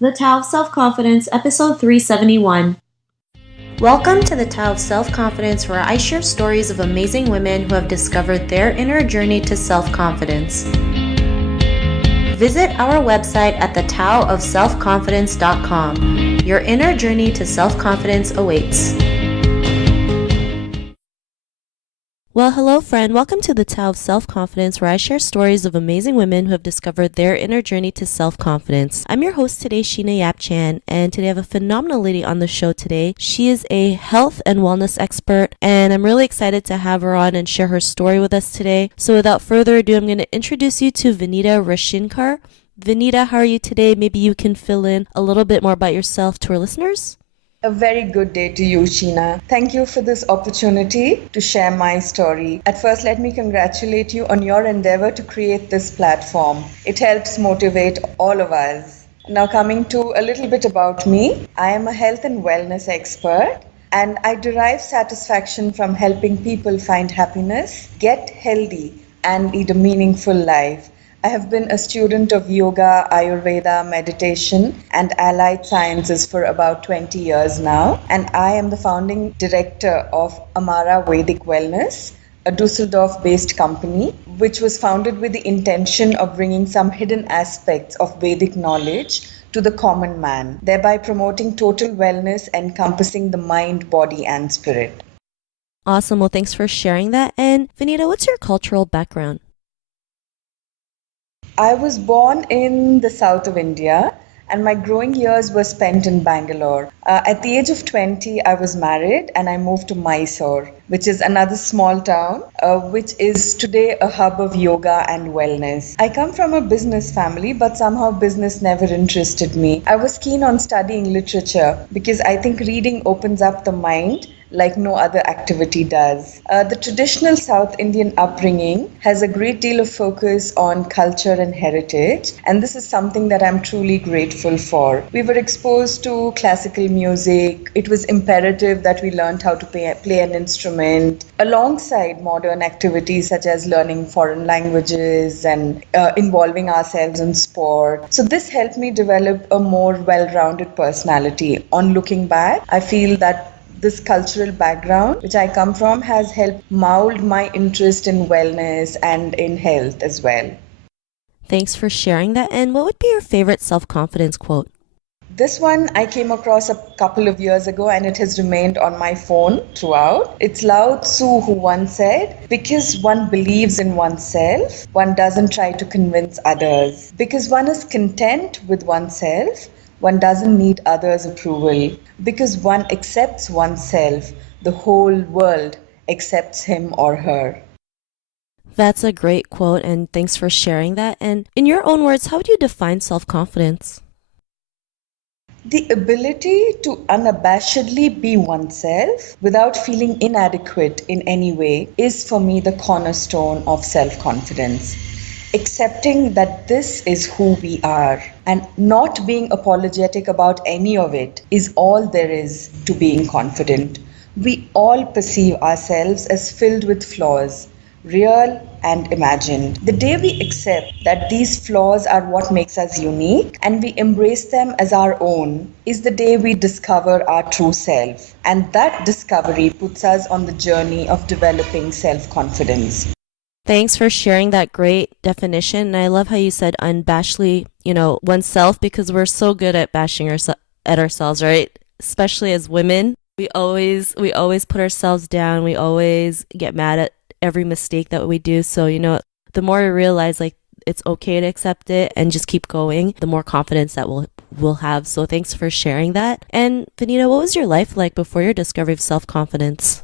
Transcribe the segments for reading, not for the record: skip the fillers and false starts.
The Tao of Self-Confidence, Episode 371. Welcome to the Tao of Self-Confidence, where I share stories of amazing women who have discovered their inner journey to self-confidence. Visit our website at thetaoofselfconfidence.com. Your inner journey to self-confidence awaits. Well, hello friend. Welcome to the Tao of Self-Confidence, where I share stories of amazing women who have discovered their inner journey to self-confidence. I'm your host today, Sheena Yap Chan, and today I have a phenomenal lady on the show today. She is a health and wellness expert, and I'm really excited to have her on and share her story with us today. So without further ado, I'm going to introduce you to Vinita Rashinkar. Vinita, how are you today? Maybe you can fill in a little bit more about yourself to our listeners. A very good day to you, Sheena. Thank you for this opportunity to share my story. At first, let me congratulate you on your endeavor to create this platform. It helps motivate all of us. Now, coming to a little bit about me, I am a health and wellness expert, and I derive satisfaction from helping people find happiness, get healthy, and lead a meaningful life. I have been a student of yoga, Ayurveda, meditation, and allied sciences for about 20 years now. And I am the founding director of Amara Vedic Wellness, a Dusseldorf based company, which was founded with the intention of bringing some hidden aspects of Vedic knowledge to the common man, thereby promoting total wellness encompassing the mind, body, and spirit. Awesome. Well, thanks for sharing that. And Vinita, what's your cultural background? I was born in the south of India, and my growing years were spent in Bangalore. At the age of 20, I was married and I moved to Mysore, which is another small town, which is today a hub of yoga and wellness. I come from a business family, but somehow business never interested me. I was keen on studying literature because I think reading opens up the mind like no other activity does. The traditional South Indian upbringing has a great deal of focus on culture and heritage, and this is something that I'm truly grateful for. We were exposed to classical music. It was imperative that we learned how to play an instrument, alongside modern activities such as learning foreign languages and involving ourselves in sport. So this helped me develop a more well-rounded personality. On looking back, I feel that this cultural background, which I come from, has helped mold my interest in wellness and in health as well. Thanks for sharing that. And what would be your favorite self-confidence quote? This one I came across a couple of years ago, and it has remained on my phone throughout. It's Lao Tzu who once said, "Because one believes in oneself, one doesn't try to convince others. Because one is content with oneself, one doesn't need others' approval. Because one accepts oneself, the whole world accepts him or her." That's a great quote, and thanks for sharing that. And in your own words, how would you define self-confidence? The ability to unabashedly be oneself without feeling inadequate in any way is for me the cornerstone of self-confidence. Accepting that this is who we are and not being apologetic about any of it is all there is to being confident. We all perceive ourselves as filled with flaws, real and imagined. The day we accept that these flaws are what makes us unique and we embrace them as our own is the day we discover our true self. And that discovery puts us on the journey of developing self-confidence. Thanks for sharing that great definition. And I love how you said unabashedly, oneself, because we're so good at bashing at ourselves, right? Especially as women. We always put ourselves down. We always get mad at every mistake that we do. So, the more we realize like it's okay to accept it and just keep going, the more confidence that we'll have. So thanks for sharing that. And Vinita, what was your life like before your discovery of self-confidence?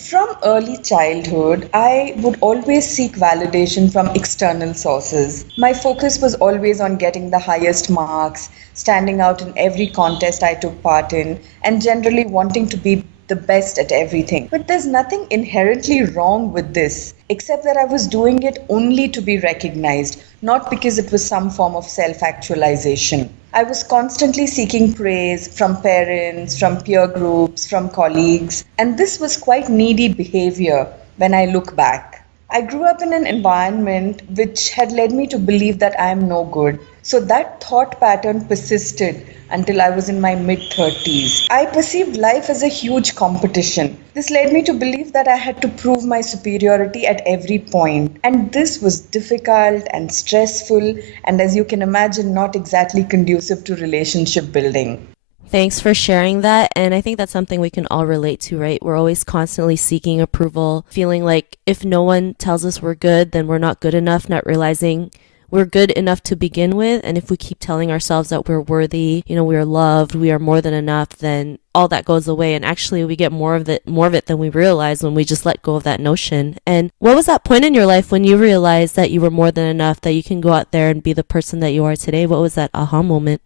From early childhood, I would always seek validation from external sources. My focus was always on getting the highest marks, standing out in every contest I took part in, and generally wanting to be the best at everything. But there's nothing inherently wrong with this, except that I was doing it only to be recognized, not because it was some form of self-actualization. I was constantly seeking praise from parents, from peer groups, from colleagues, and this was quite needy behavior when I look back. I grew up in an environment which had led me to believe that I am no good, So that thought pattern persisted until I was in my mid 30s. I perceived life as a huge competition. This led me to believe that I had to prove my superiority at every point. And this was difficult and stressful, and as you can imagine, not exactly conducive to relationship building. Thanks for sharing that. And I think that's something we can all relate to, right? We're always constantly seeking approval, feeling like if no one tells us we're good, then we're not good enough, not realizing we're good enough to begin with. And if we keep telling ourselves that we're worthy, we are loved, we are more than enough, then all that goes away. And actually we get more of it than we realize when we just let go of that notion. And what was that point in your life when you realized that you were more than enough, that you can go out there and be the person that you are today? What was that aha moment?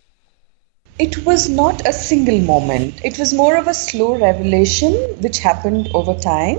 It was not a single moment. It was more of a slow revelation which happened over time.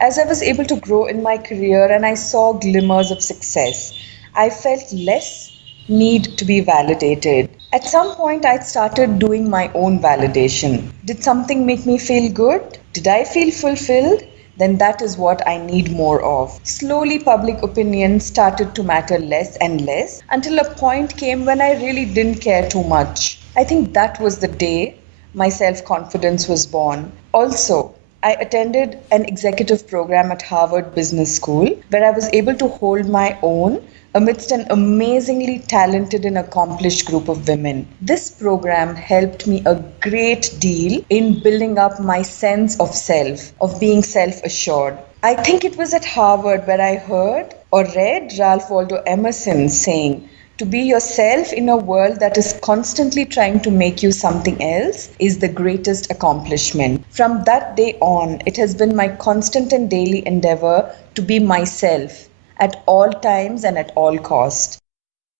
As I was able to grow in my career and I saw glimmers of success, I felt less need to be validated. At some point, I started doing my own validation. Did something make me feel good? Did I feel fulfilled? Then that is what I need more of. Slowly, public opinion started to matter less and less until a point came when I really didn't care too much. I think that was the day my self confidence was born. Also, I attended an executive program at Harvard Business School where I was able to hold my own amidst an amazingly talented and accomplished group of women. This program helped me a great deal in building up my sense of self, of being self assured. I think it was at Harvard where I heard or read Ralph Waldo Emerson saying, to be yourself in a world that is constantly trying to make you something else is the greatest accomplishment. From that day on, it has been my constant and daily endeavor to be myself at all times and at all cost.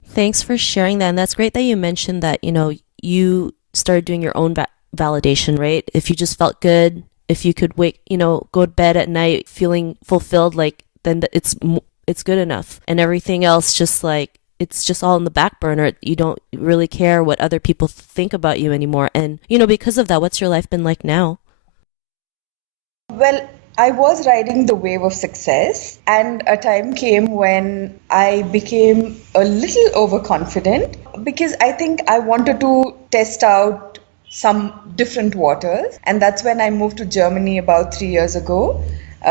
Thanks for sharing that. And that's great that you mentioned that, you started doing your own validation, right? If you just felt good, if you could go to bed at night feeling fulfilled, like then it's good enough. And everything else just like it's just all in the back burner. You don't really care what other people think about you anymore. And, because of that, what's your life been like now? Well, I was riding the wave of success, and a time came when I became a little overconfident because I think I wanted to test out some different waters. And that's when I moved to Germany about 3 years ago,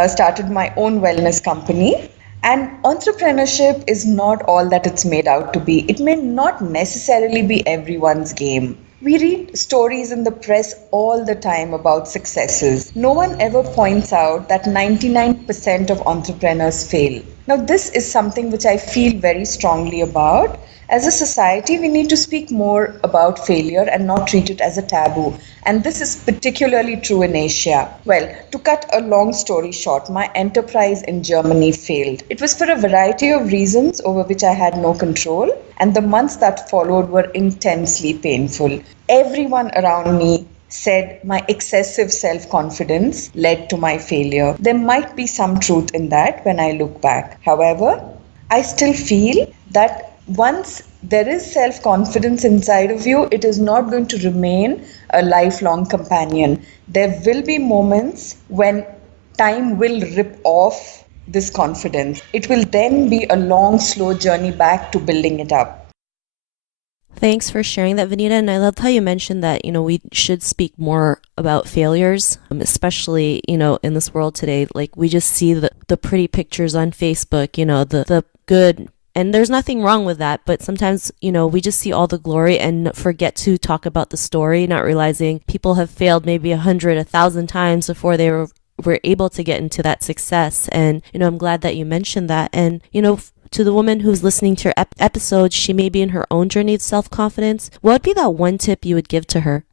started my own wellness company. And entrepreneurship is not all that it's made out to be. It may not necessarily be everyone's game. We read stories in the press all the time about successes. No one ever points out that 99% of entrepreneurs fail. Now, this is something which I feel very strongly about. As a society, we need to speak more about failure and not treat it as a taboo. And this is particularly true in Asia. Well, to cut a long story short, my enterprise in Germany failed. It was for a variety of reasons over which I had no control, and the months that followed were intensely painful. Everyone around me said my excessive self-confidence led to my failure. There might be some truth in that when I look back. However, I still feel that once there is self-confidence inside of you, it is not going to remain a lifelong companion. There will be moments when time will rip off this confidence. It will then be a long, slow journey back to building it up. Thanks for sharing that, Vinita. And I loved how you mentioned that, we should speak more about failures, especially, in this world today. Like we just see the pretty pictures on Facebook, the good. And there's nothing wrong with that. But sometimes, we just see all the glory and forget to talk about the story, not realizing people have failed maybe 100, 1,000 times before they were able to get into that success. And, I'm glad that you mentioned that. And, to the woman who's listening to your episode, she may be in her own journey of self-confidence. What would be that one tip you would give to her?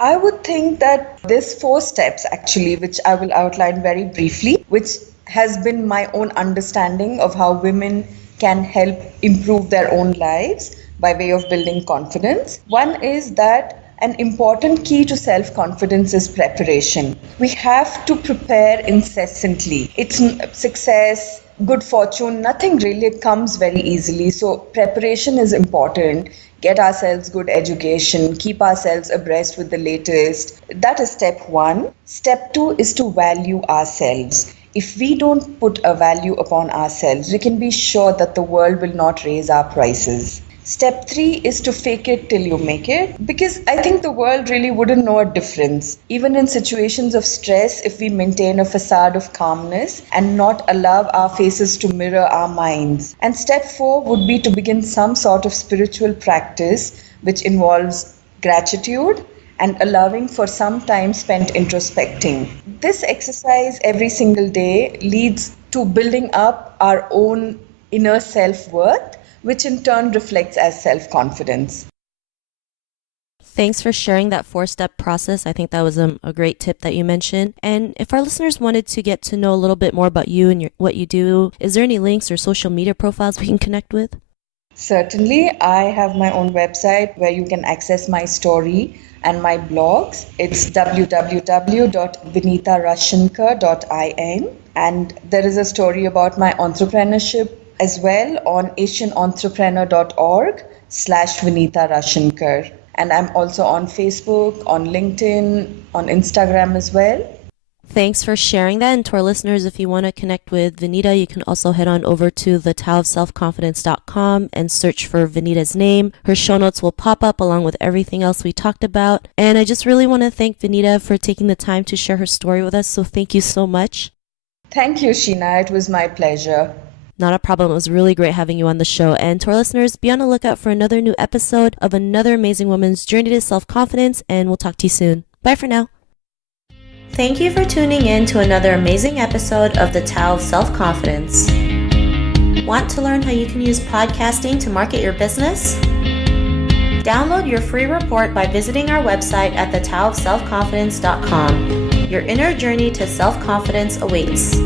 I would think that there's 4 steps actually, which I will outline very briefly, which has been my own understanding of how women can help improve their own lives by way of building confidence. One is that an important key to self-confidence is preparation. We have to prepare incessantly. It's success, good fortune, nothing really comes very easily. So preparation is important. Get ourselves good education, keep ourselves abreast with the latest. That is step 1. Step 2 is to value ourselves. If we don't put a value upon ourselves, we can be sure that the world will not raise our prices. Step 3 is to fake it till you make it, because I think the world really wouldn't know a difference. Even in situations of stress, if we maintain a facade of calmness and not allow our faces to mirror our minds. And step 4 would be to begin some sort of spiritual practice which involves gratitude and allowing for some time spent introspecting. This exercise every single day leads to building up our own inner self-worth, which in turn reflects as self-confidence. Thanks for sharing that 4-step process. I think that was a great tip that you mentioned. And if our listeners wanted to get to know a little bit more about you and what you do, is there any links or social media profiles we can connect with? Certainly, I have my own website where you can access my story and my blogs. It's www.vinitarashinkar.in, and there is a story about my entrepreneurship as well on asianentrepreneur.org/Vinita Rashinkar. And I'm also on Facebook, on LinkedIn, on Instagram as well. Thanks for sharing that. And to our listeners, if you want to connect with Vinita, you can also head on over to thetaoofselfconfidence.com and search for Vinita's name. Her show notes will pop up along with everything else we talked about. And I just really want to thank Vinita for taking the time to share her story with us. So thank you so much. Thank you, Sheena. It was my pleasure. Not a problem. It was really great having you on the show. And to our listeners, be on the lookout for another new episode of another amazing woman's journey to self-confidence. And we'll talk to you soon. Bye for now. Thank you for tuning in to another amazing episode of the Tao of Self-Confidence. Want to learn how you can use podcasting to market your business? Download your free report by visiting our website at thetaoofselfconfidence.com. Your inner journey to self-confidence awaits.